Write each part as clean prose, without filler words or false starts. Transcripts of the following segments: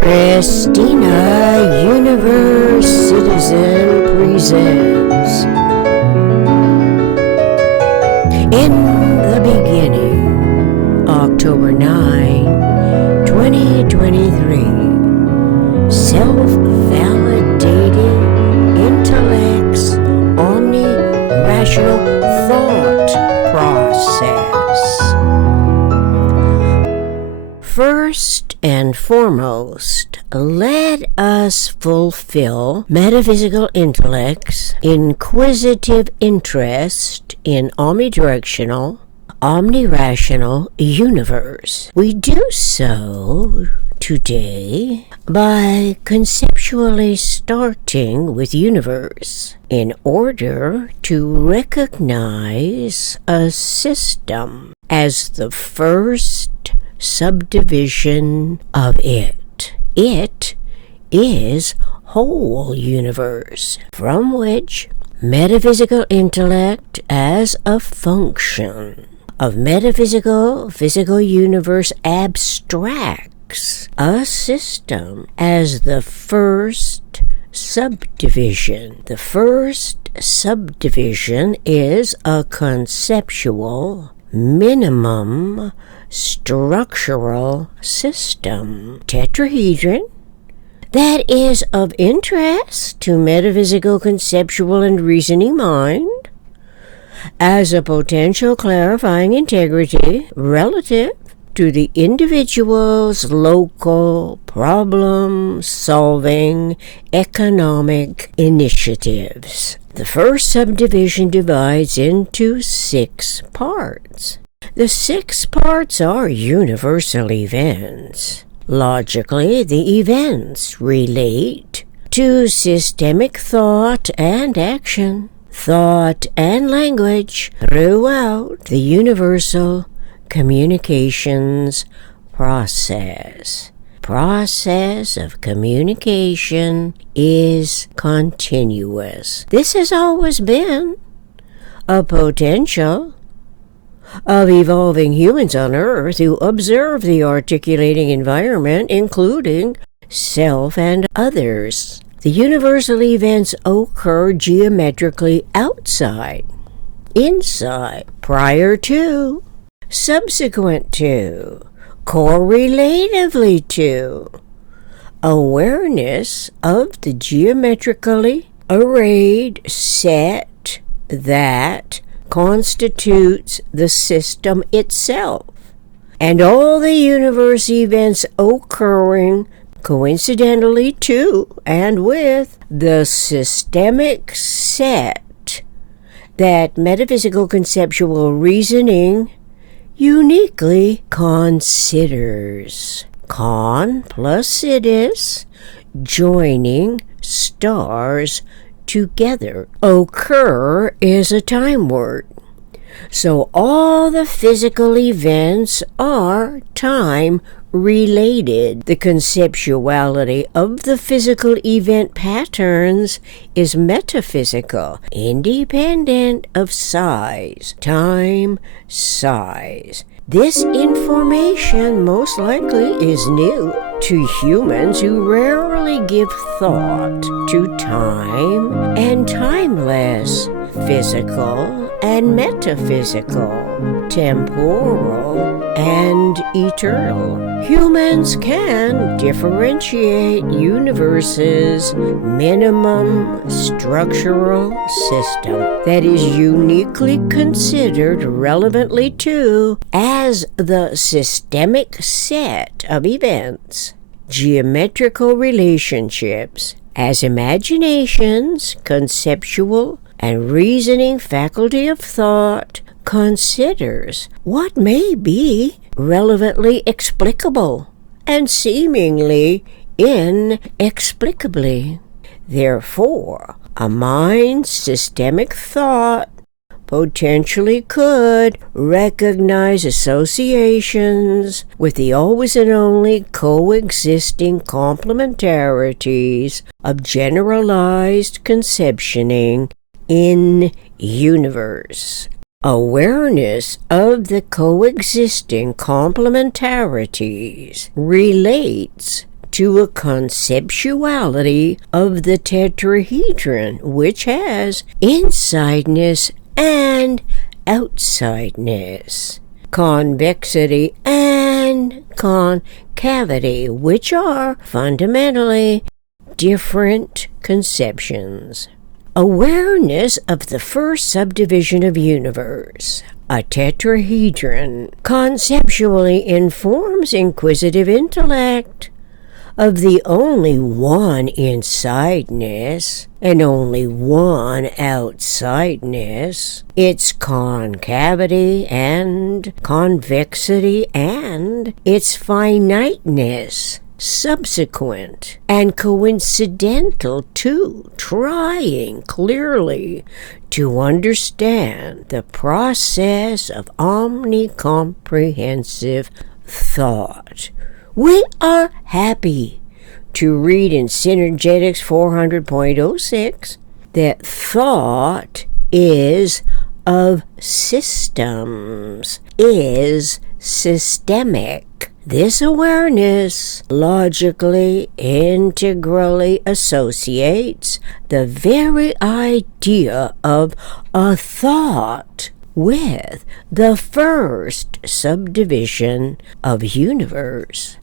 Christina Universe Citizen presents In the Beginning, October 9, 2023, Self-Validating Intellect's Omnirational Thought Process. First and foremost, let us fulfill metaphysical intellect's inquisitive interest in omnidirectional, omnirational universe. We do so today by conceptually starting with universe in order to recognize a system as the first subdivision of it. It is whole universe, from which metaphysical intellect as a function of metaphysical-physical universe abstracts a system as the first subdivision. The first subdivision is a conceptual minimum structural system, tetrahedron, that is of interest to metaphysical, conceptual, and reasoning mind as a potential clarifying integrity relative to the individual's local problem-solving economic initiatives. The first subdivision divides into 6 parts. The 6 parts are universal events. Logically, the events relate to systemic thought and action, thought and language throughout the universal communications process. Process of communication is continuous. This has always been a potential of evolving humans on Earth who observe the articulating environment, including self and others. The universal events occur geometrically outside, inside, prior to, subsequent to, correlatively to, awareness of the geometrically arrayed set that constitutes the system itself, and all the universe events occurring coincidentally to and with the systemic set that metaphysical conceptual reasoning uniquely considers. Con plus sidis, joining stars together. Occur is a time word. So all the physical events are time related. The conceptuality of the physical event patterns is metaphysical, independent of size, time, size. This information most likely is new to humans who rarely give thought to time and timeless, physical and metaphysical, temporal and eternal. Humans can differentiate universe's minimum structural system that is uniquely considered relevantly to as the systemic set of events, geometrical relationships, as imagination's conceptual and reasoning faculty of thought considers what may be relevantly explicable and seemingly inexplicably. Therefore, a mind's systemic thought potentially could recognize associations with the always and only coexisting complementarities of generalized conceptioning in universe. Awareness of the coexisting complementarities relates to a conceptuality of the tetrahedron, which has insideness and outsideness, convexity and concavity, which are fundamentally different conceptions. Awareness of the first subdivision of universe, a tetrahedron, conceptually informs inquisitive intellect of the only one insideness and only one outsideness, its concavity and convexity and its finiteness, subsequent and coincidental to trying clearly to understand the process of omnicomprehensive thought. We are happy to read in Synergetics 400.06 that thought is of systems, is systemic. This awareness logically, integrally associates the very idea of a thought with the first subdivision of universe.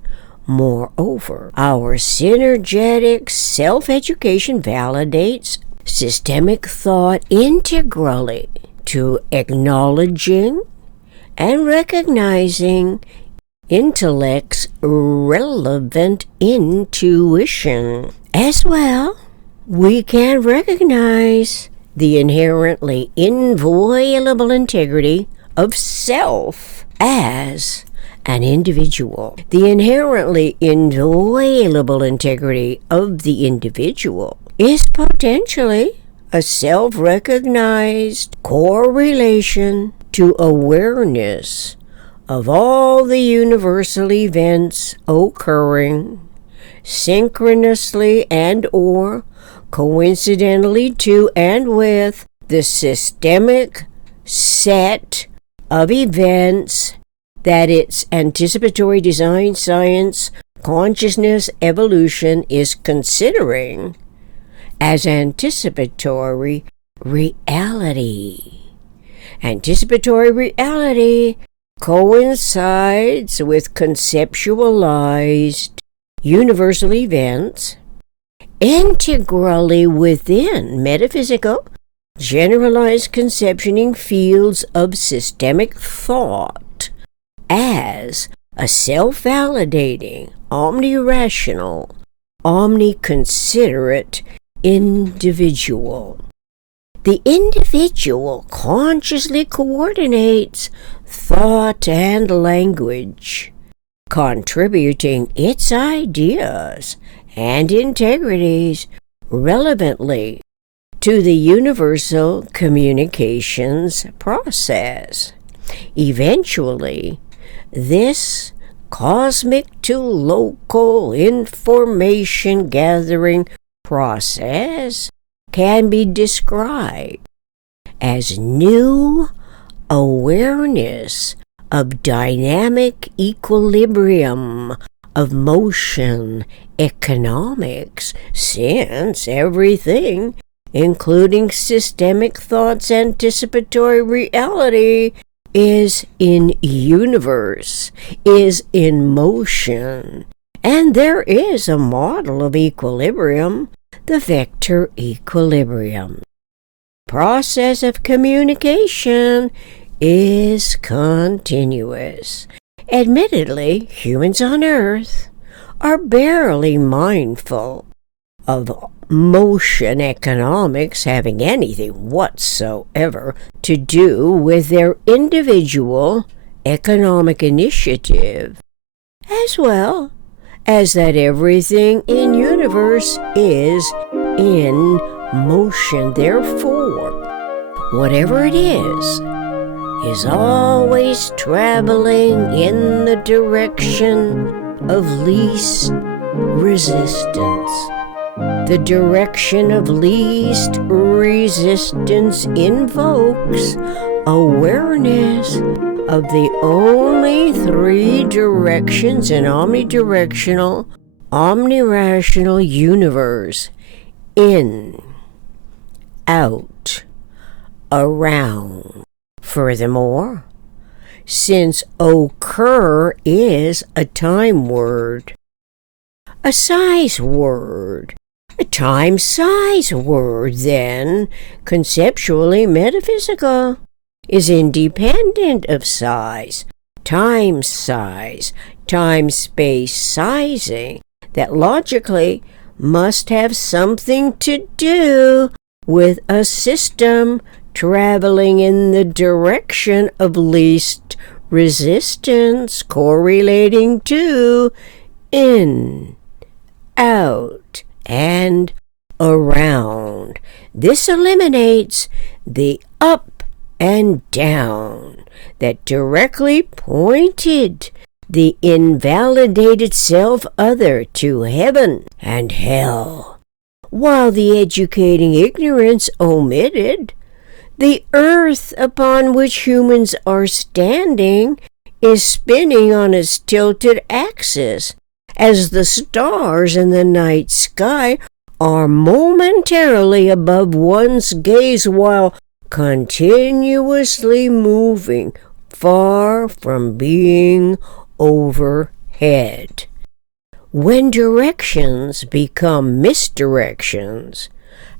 Moreover, our synergetic self-education validates systemic thought integrally to acknowledging and recognizing intellect's relevant intuition. As well, we can recognize the inherently inviolable integrity of self as an individual. The inherently inviolable integrity of the individual is potentially a self-recognized correlation to awareness of all the universal events occurring synchronously and or coincidentally to and with the systemic set of events that its anticipatory design science consciousness evolution is considering as anticipatory reality. Anticipatory reality coincides with conceptualized universal events integrally within metaphysical generalized conceptioning fields of systemic thought as a self-validating, omnirational, omni-considerate individual. The individual consciously coordinates thought and language, contributing its ideas and integrities relevantly to the universal communications process. Eventually, this cosmic to local information gathering process can be described as new awareness of dynamic equilibrium of motion economics, since everything, including systemic thought's anticipatory reality, is in universe, is in motion, and there is a model of equilibrium, the vector equilibrium. Process of communication is continuous. Admittedly, humans on Earth are barely mindful of motion economics having anything whatsoever to do with their individual economic initiative, as well as that everything in universe is in motion. Therefore, whatever it is always traveling in the direction of least resistance. The direction of least resistance invokes awareness of the only three directions in omnidirectional omnirational universe, in, out, around. Furthermore, since occur is a time word, a size word, a time-size word, then, conceptually metaphysical, is independent of size, time-space sizing, that logically must have something to do with a system traveling in the direction of least resistance, correlating to in, out, and around. This eliminates the up and down that directly pointed the invalidated self-other to heaven and hell, while the educating ignorance omitted the earth upon which humans are standing is spinning on its tilted axis, as the stars in the night sky are momentarily above one's gaze while continuously moving far from being overhead. When directions become misdirections,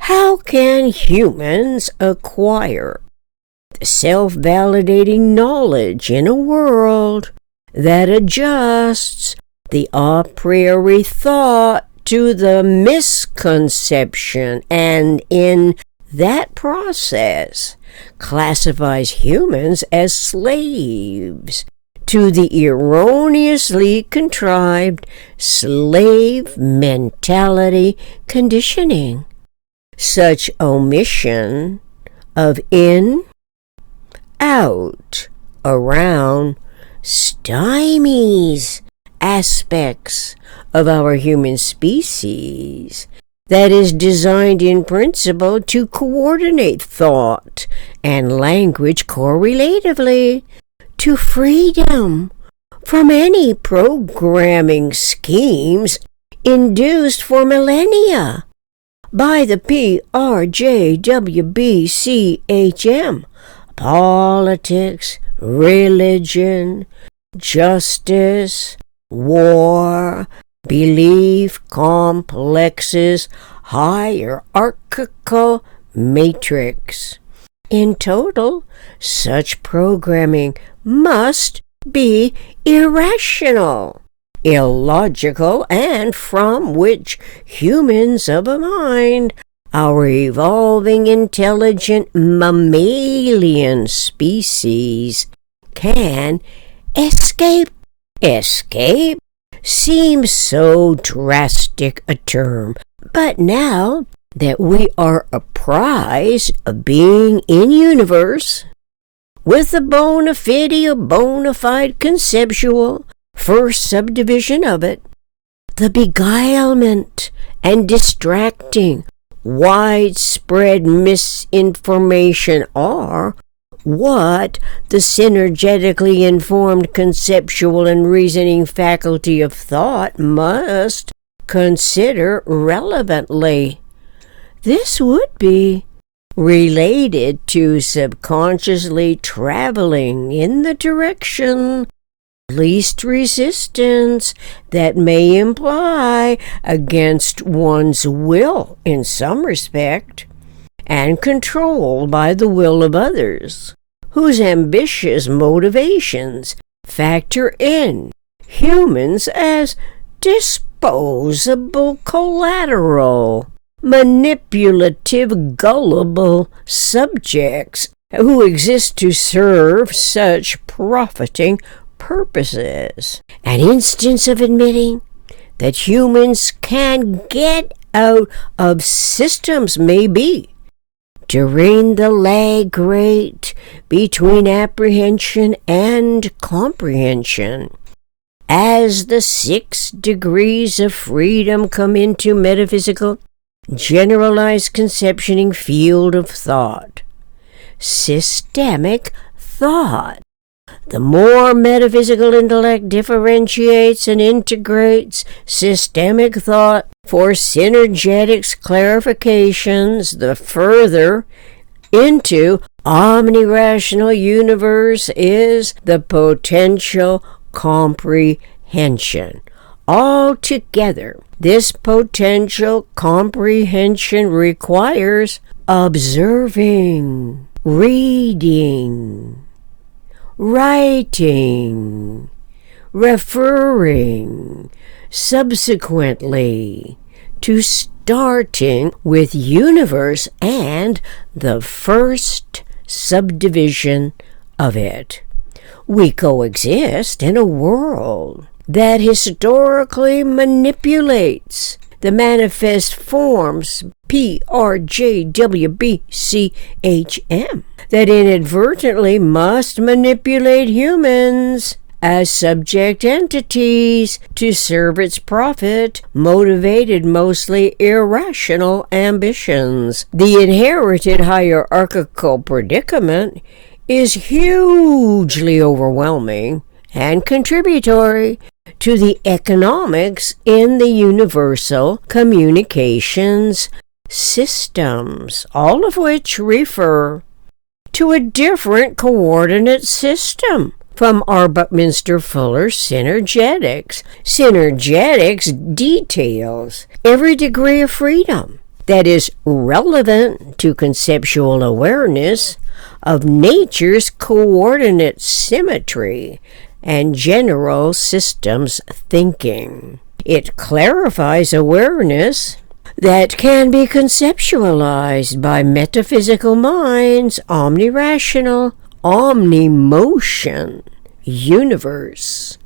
how can humans acquire the self-validating knowledge in a world that adjusts the a priori thought to the misconception, and in that process classifies humans as slaves to the erroneously contrived slave mentality conditioning? Such omission of in, out, around stymies aspects of our human species that is designed in principle to coordinate thought and language correlatively to freedom from any programming schemes induced for millennia by the PRJWBCHM, politics, religion, justice, war, belief complexes, hierarchical matrix. In total, such programming must be irrational, illogical, and from which humans of a mind, our evolving intelligent mammalian species, can escape. Escape seems so drastic a term, but now that we are apprised of being in universe, with the bona fide conceptual first subdivision of it, the beguilement and distracting widespread misinformation are what the synergetically informed conceptual and reasoning faculty of thought must consider relevantly. This would be related to subconsciously traveling in the direction least resistance that may imply against one's will in some respect, and controlled by the will of others, whose ambitious motivations factor in humans as disposable collateral, manipulative, gullible subjects who exist to serve such profiting purposes. An instance of admitting that humans can get out of systems may be during the lag rate between apprehension and comprehension, as the 6 degrees of freedom come into metaphysical generalized conceptioning field of thought. Systemic thought The more metaphysical intellect differentiates and integrates systemic thought for synergetics clarifications, the further into omnirational universe is the potential comprehension. Altogether, this potential comprehension requires observing, reading, writing, referring, subsequently to starting with universe and the first subdivision of it. We coexist in a world that historically manipulates the manifest forms PRJWBCHM that inadvertently must manipulate humans as subject entities to serve its profit, motivated mostly irrational ambitions. The inherited hierarchical predicament is hugely overwhelming and contributory to the economics in the universal communications systems, all of which refer to a different coordinate system from our Buckminster Fuller synergetics. Synergetics details every degree of freedom that is relevant to conceptual awareness of nature's coordinate symmetry and general systems thinking. It clarifies awareness that can be conceptualized by metaphysical minds, omnirational, omni-motion universe.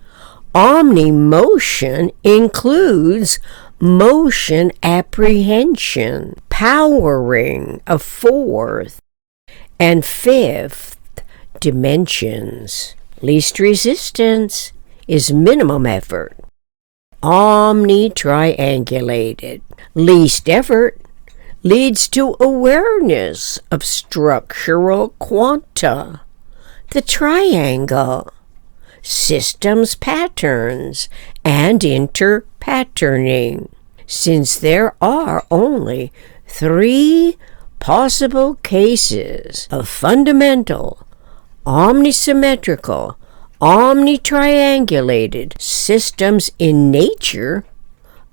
Omni-motion includes motion apprehension, powering a fourth and fifth dimensions. Least resistance is minimum effort. Omni-triangulated. Least effort leads to awareness of structural quanta, the triangle, systems patterns, and interpatterning. Since there are only 3 possible cases of fundamental, omni-symmetrical, omni-triangulated systems in nature,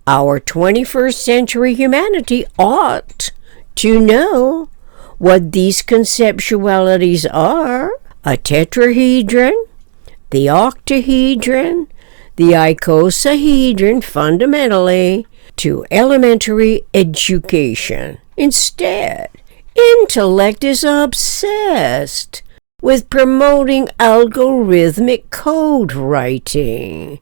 our 21st century humanity ought to know what these conceptualities are: a tetrahedron, the octahedron, the icosahedron, fundamentally, to elementary education. Instead, intellect is obsessed with promoting algorithmic code writing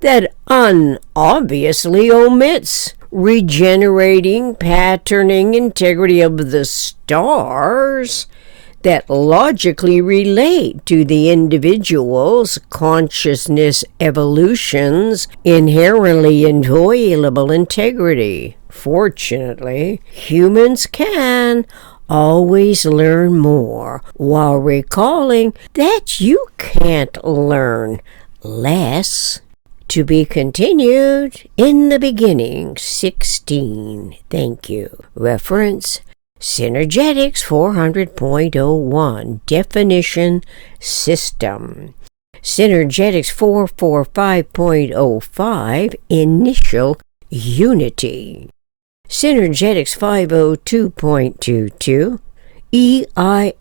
that unobviously omits regenerating patterning integrity of the stars that logically relate to the individual's consciousness evolution's inherently inviolable integrity. Fortunately, humans can always learn more while recalling that you can't learn less. To be continued in the beginning, 16. Thank you. Reference Synergetics 400.01 Definition System. Synergetics 445.05 Initial Unity. Synergetics 502.22 EISEDP.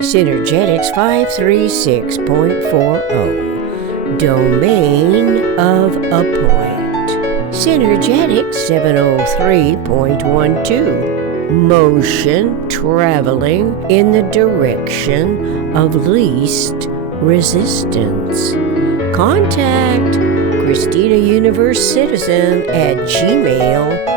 Synergetics 536.40 Domain of a point. Synergetics 703.12 Motion traveling in the direction of least resistance. Contact Christina Universe Citizen at gmail.com.